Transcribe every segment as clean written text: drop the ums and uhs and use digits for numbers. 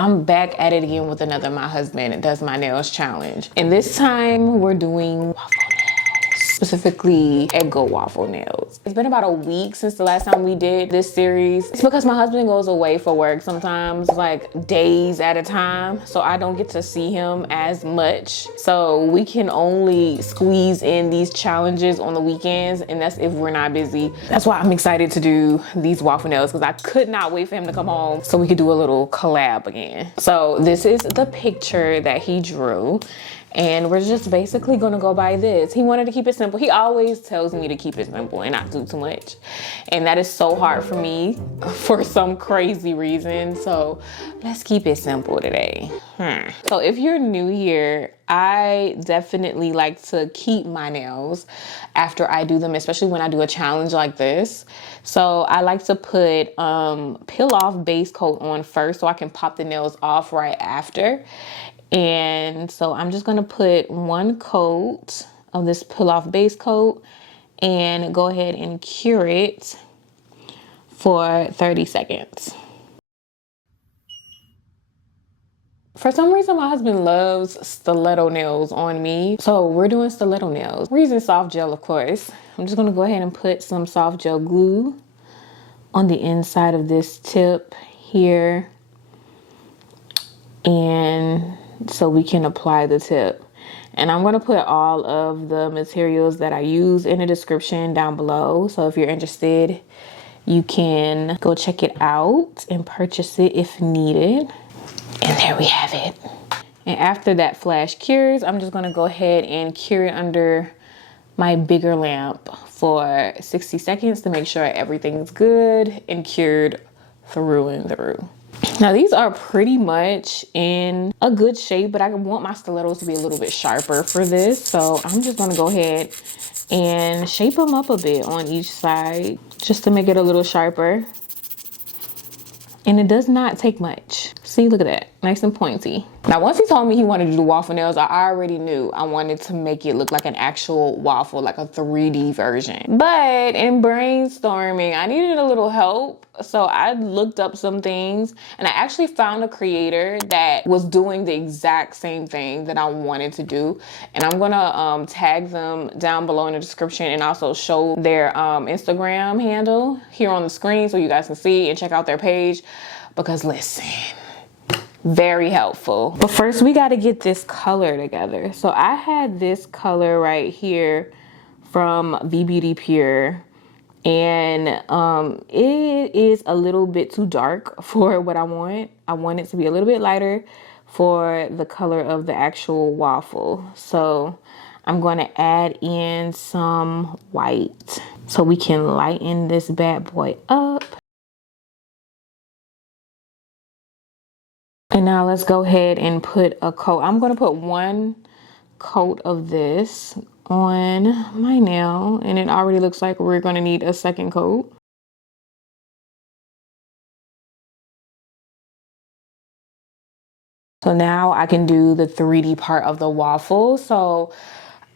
I'm back at it again with another My Husband Does My Nails challenge. And this time we're doing waffle nails, specifically Eggo waffle nails. It's been about a week since the last time we did this series. It's because my husband goes away for work sometimes, like days at a time. So I don't get to see him as much. So we can only squeeze in these challenges on the weekends, and that's if we're not busy. That's why I'm excited to do these waffle nails, because I could not wait for him to come home so we could do a little collab again. So this is the picture that he drew, and we're just basically gonna go by this. He wanted to keep it simple. He always tells me to keep it simple and not do too much. And that is so hard for me for some crazy reason. So let's keep it simple today. So if you're new here, I definitely like to keep my nails after I do them, especially when I do a challenge like this. So I like to put peel off base coat on first so I can pop the nails off right after. And so I'm just gonna put one coat of this peel off base coat and go ahead and cure it for 30 seconds. For some reason, my husband loves stiletto nails on me. So we're doing stiletto nails. We're using soft gel, of course. I'm just gonna go ahead and put some soft gel glue on the inside of this tip here. And so we can apply the tip. And I'm gonna put all of the materials that I use in the description down below. So if you're interested, you can go check it out and purchase it if needed. And there we have it. And after that flash cures, I'm just gonna go ahead and cure it under my bigger lamp for 60 seconds to make sure everything's good and cured through and through. Now these are pretty much in a good shape, but I want my stilettos to be a little bit sharper for this. So I'm just gonna go ahead and shape them up a bit on each side just to make it a little sharper. And it does not take much. See, look at that, nice and pointy. Now, once he told me he wanted to do waffle nails, I already knew I wanted to make it look like an actual waffle, like a 3D version. But in brainstorming, I needed a little help. So I looked up some things and I actually found a creator that was doing the exact same thing that I wanted to do. And I'm gonna tag them down below in the description and also show their Instagram handle here on the screen so you guys can see and check out their page, because listen, very helpful. But first we got to get this color together. So I had this color right here from V Beauty Pure, and it is a little bit too dark for what I want. I want it to be a little bit lighter for the color of the actual waffle. So I'm going to add in some white so we can lighten this bad boy up. And now let's go ahead and put a coat. I'm going to put one coat of this on my nail, and it already looks like we're going to need a second coat. So now I can do the 3D part of the waffle. So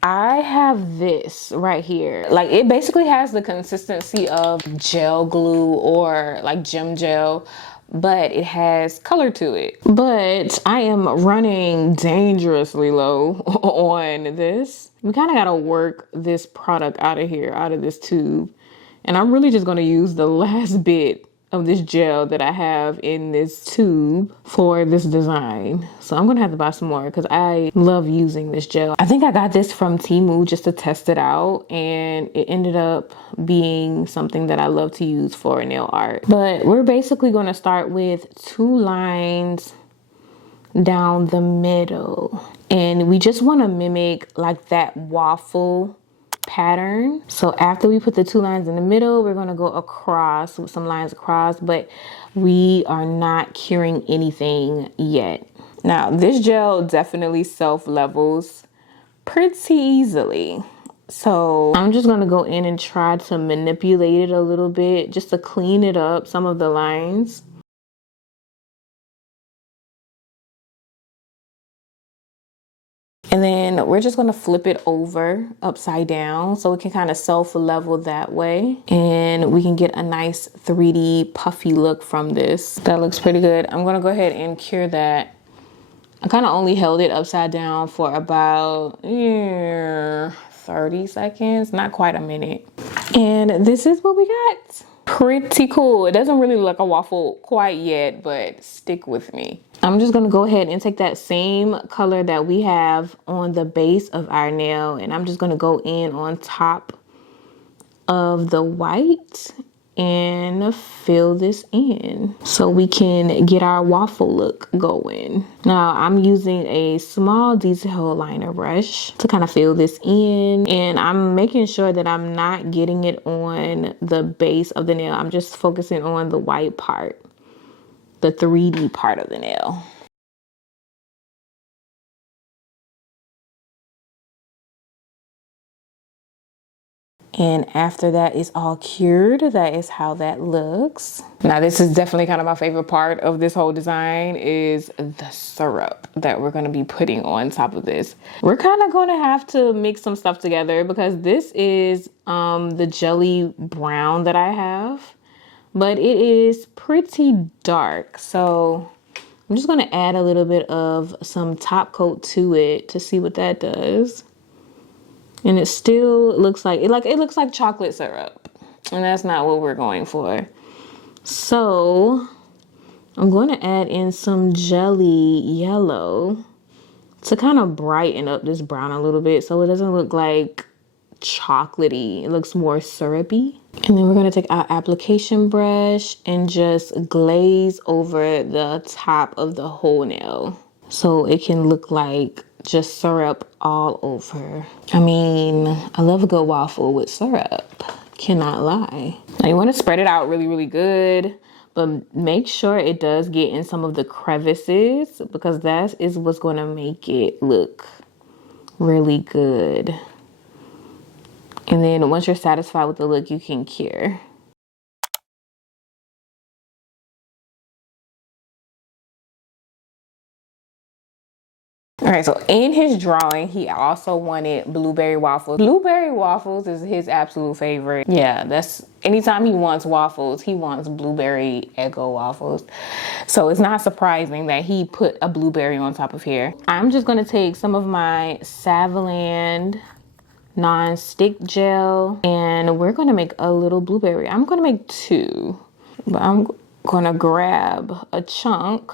I have this right here. Like, it basically has the consistency of gel glue or like gem gel, but it has color to it. But I am running dangerously low on this. We kind of got to work this product out of here, out of this tube. And I'm really just going to use the last bit of this gel that I have in this tube for this design. So I'm gonna have to buy some more because I love using this gel. I think I got this from Temu just to test it out, and it ended up being something that I love to use for nail art. But we're basically gonna start with 2 lines down the middle, and we just want to mimic like that waffle pattern. So after we put the 2 lines in the middle, we're going to go across with some lines across, but we are not curing anything yet. Now this gel definitely self levels pretty easily. So I'm just going to go in and try to manipulate it a little bit just to clean it up, some of the lines. And then we're just gonna flip it over upside down so it can kind of self-level that way. And we can get a nice 3D puffy look from this. That looks pretty good. I'm gonna go ahead and cure that. I kind of only held it upside down for about 30 seconds, not quite a minute. And this is what we got. Pretty cool. It doesn't really look like a waffle quite yet, but stick with me. I'm just gonna go ahead and take that same color that we have on the base of our nail, and I'm just gonna go in on top of the white and fill this in so we can get our waffle look going. Now I'm using a small detail liner brush to kind of fill this in, and I'm making sure that I'm not getting it on the base of the nail. I'm just focusing on the white part, the 3D part of the nail. And after that is all cured, that is how that looks. Now this is definitely kind of my favorite part of this whole design is the syrup that we're gonna be putting on top of this. We're kind of gonna have to mix some stuff together because this is the jelly brown that I have, but it is pretty dark. So I'm just gonna add a little bit of some top coat to it to see what that does. And it still looks like, it looks like chocolate syrup. And that's not what we're going for. So I'm going to add in some jelly yellow to kind of brighten up this brown a little bit so it doesn't look like chocolatey. It looks more syrupy. And then we're going to take our application brush and just glaze over the top of the whole nail so it can look like just syrup all over. I mean, I love a good waffle with syrup. Cannot lie. Now you want to spread it out really, really good, but make sure it does get in some of the crevices because that is what's going to make it look really good. And then once you're satisfied with the look, you can cure. All right, so in his drawing, he also wanted blueberry waffles. Blueberry waffles is his absolute favorite. Yeah, that's anytime he wants waffles, he wants blueberry Eggo waffles. So it's not surprising that he put a blueberry on top of here. I'm just gonna take some of my Savaland non-stick gel and we're gonna make a little blueberry. I'm gonna make two, but I'm gonna grab a chunk.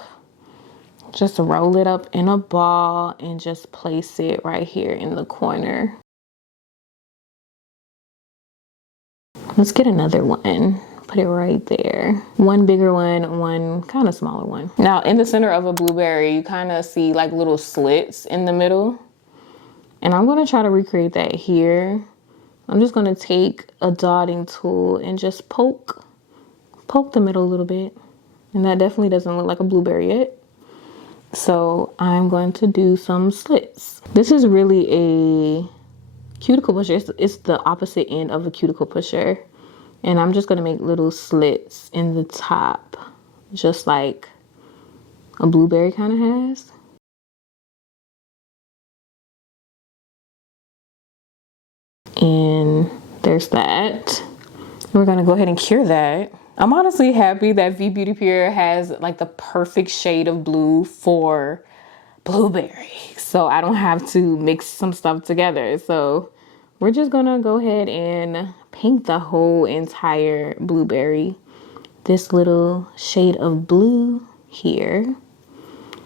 Just roll it up in a ball and just place it right here in the corner. Let's get another one. Put it right there. One bigger one, one kind of smaller one. Now in the center of a blueberry, you kind of see like little slits in the middle. And I'm gonna try to recreate that here. I'm just gonna take a dotting tool and just poke the middle a little bit. And that definitely doesn't look like a blueberry yet. So I'm going to do some slits. This is really a cuticle pusher. It's the opposite end of a cuticle pusher. And I'm just gonna make little slits in the top, just like a blueberry kind of has. And there's that. We're gonna go ahead and cure that. I'm honestly happy that V Beauty Pure has like the perfect shade of blue for blueberry. So I don't have to mix some stuff together. So we're just gonna go ahead and paint the whole entire blueberry. This little shade of blue here.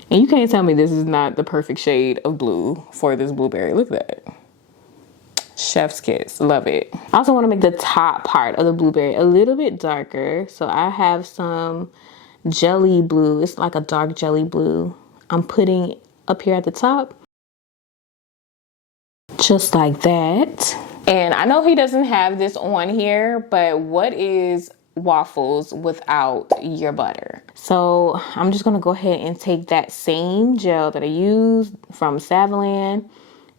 And you can't tell me this is not the perfect shade of blue for this blueberry. Look at that. Chef's kiss, love it. I also want to make the top part of the blueberry a little bit darker. So I have some jelly blue. It's like a dark jelly blue. I'm putting up here at the top. Just like that. And I know he doesn't have this on here, but what is waffles without your butter? So I'm just gonna go ahead and take that same gel that I used from Savaland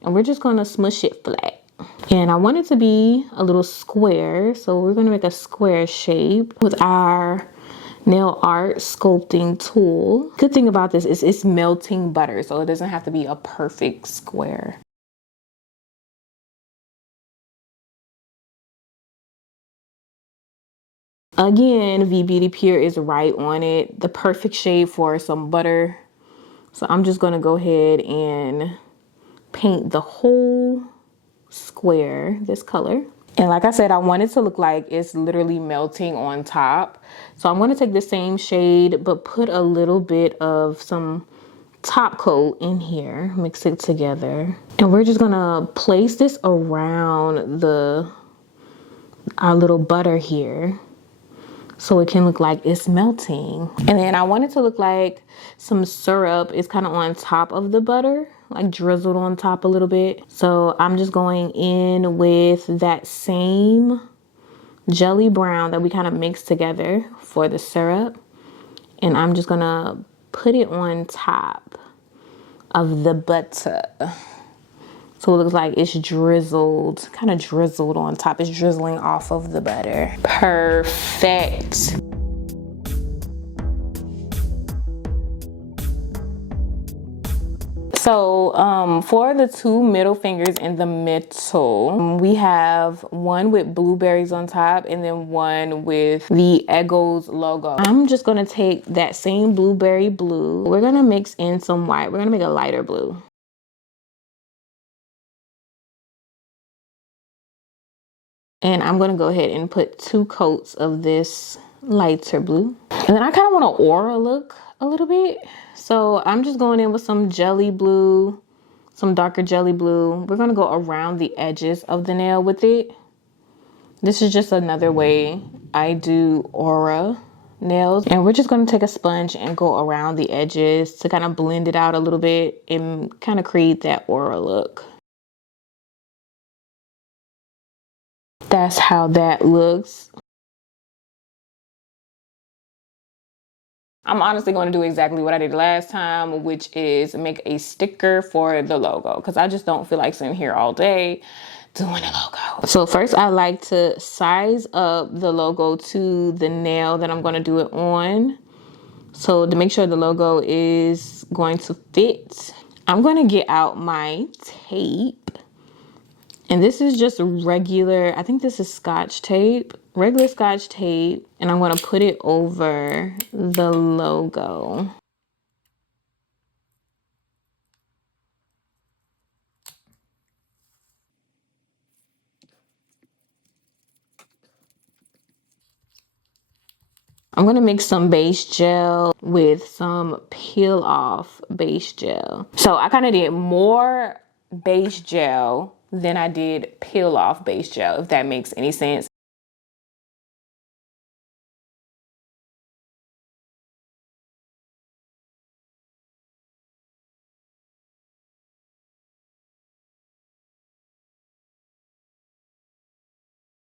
and we're just gonna smush it flat. And I want it to be a little square, so we're gonna make a square shape with our nail art sculpting tool. Good thing about this is it's melting butter, so it doesn't have to be a perfect square. Again, V Beauty Pure is right on it. The perfect shade for some butter. So I'm just gonna go ahead and paint the whole square this color. And like I said, I want it to look like it's literally melting on top. So I'm gonna take the same shade, but put a little bit of some top coat in here, mix it together. And we're just gonna place this around our little butter here, so it can look like it's melting. And then I want it to look like some syrup is kind of on top of the butter, like drizzled on top a little bit. So I'm just going in with that same jelly brown that we kind of mixed together for the syrup. And I'm just gonna put it on top of the butter. So it looks like it's drizzled, kind of drizzled on top. It's drizzling off of the butter. Perfect. So for the two middle fingers in the middle, we have one with blueberries on top and then one with the Eggo's logo. I'm just gonna take that same blueberry blue. We're gonna mix in some white. We're gonna make a lighter blue. And I'm gonna go ahead and put 2 coats of this lighter blue. And then I kind of want an aura look a little bit. So I'm just going in with some jelly blue, some darker jelly blue. We're gonna go around the edges of the nail with it. This is just another way I do aura nails. And we're just gonna take a sponge and go around the edges to kind of blend it out a little bit and kind of create that aura look. That's how that looks. I'm honestly going to do exactly what I did last time, which is make a sticker for the logo, because I just don't feel like sitting here all day doing a logo. So first I like to size up the logo to the nail that I'm going to do it on. So to make sure the logo is going to fit, I'm going to get out my tape. And this is just regular, I think this is Scotch tape, regular Scotch tape. And I'm gonna put it over the logo. I'm gonna mix some base gel with some peel off base gel. So I kind of did more base gel than I did peel off base gel, if that makes any sense.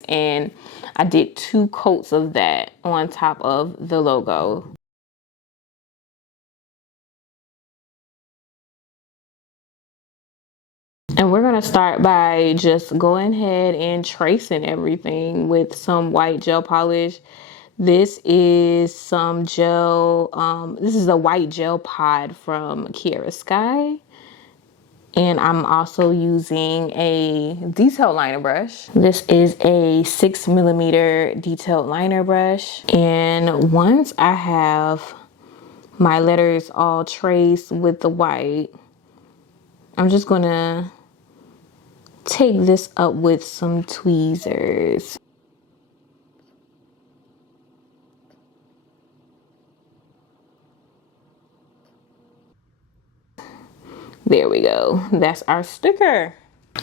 And I did 2 coats of that on top of the logo. And we're gonna start by just going ahead and tracing everything with some white gel polish. This is some gel, this is a white gel pod from Kiara Sky. And I'm also using a detail liner brush. This is a 6mm detail liner brush. And once I have my letters all traced with the white, I'm just gonna take this up with some tweezers. There we go. That's our sticker.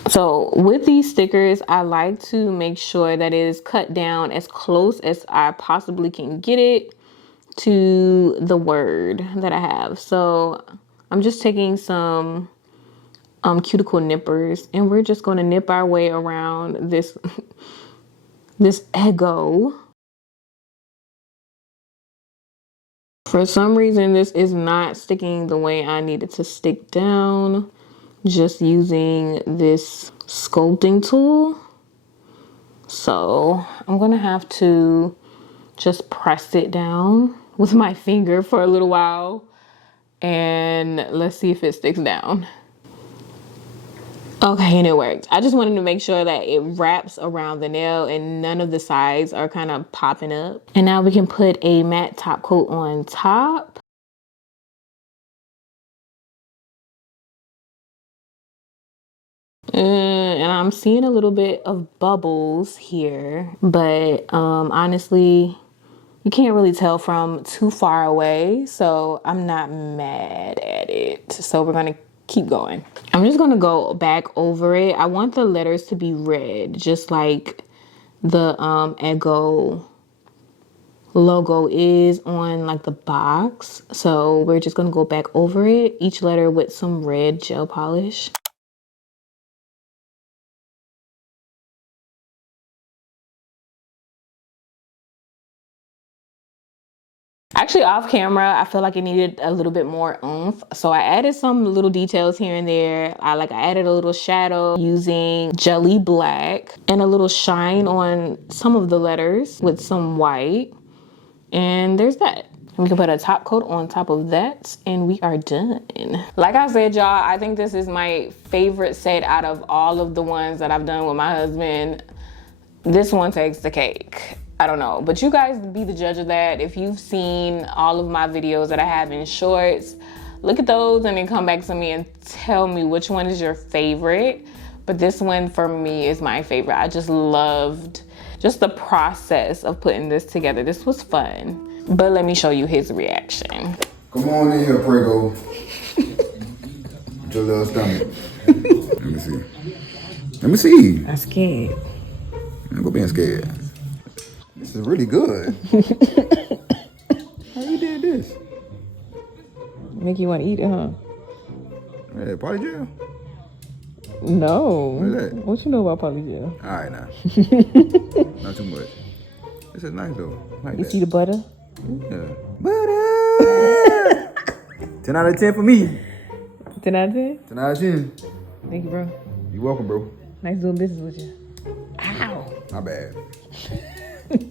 So with these stickers, I like to make sure that it is cut down as close as I possibly can get it to the word that I have. So I'm just taking some cuticle nippers and we're just going to nip our way around this this Eggo. For some reason, this is not sticking the way I need it to stick down. Just using this sculpting tool. So I'm gonna have to just press it down. with my finger for a little while. And let's see if it sticks down. Okay, and it worked. I just wanted to make sure that it wraps around the nail and none of the sides are kind of popping up. And now we can put a matte top coat on top. And I'm seeing a little bit of bubbles here, but honestly, you can't really tell from too far away, so I'm not mad at it. So we're gonna keep going. I'm just gonna go back over it. I want the letters to be red, just like the Eggo logo is on like the box. So we're just gonna go back over it, each letter with some red gel polish. Actually, off camera, I feel like it needed a little bit more oomph. So I added some little details here and there. I added a little shadow using jelly black and a little shine on some of the letters with some white. And there's that. We can put a top coat on top of that and we are done. Like I said, y'all, I think this is my favorite set out of all of the ones that I've done with my husband. This one takes the cake. I don't know, but you guys be the judge of that. If you've seen all of my videos that I have in shorts, look at those and then come back to me and tell me which one is your favorite. But this one for me is my favorite. I just loved just the process of putting this together. This was fun. But let me show you his reaction. Come on in here, Prego. With your little stomach. Let me see. Let me see. I'm scared. I'm being scared. This is really good. How you did this? Make you want to eat it, huh? Hey, party gel? No. What is that? What you know about poly gel? All right, now. Not too much. This is nice, though. Like You that. see the butter? Yeah. Butter! 10 out of 10 for me. 10 out of 10? 10 out of 10. Thank you, bro. You're welcome, bro. Nice doing business with you. Ow. My bad.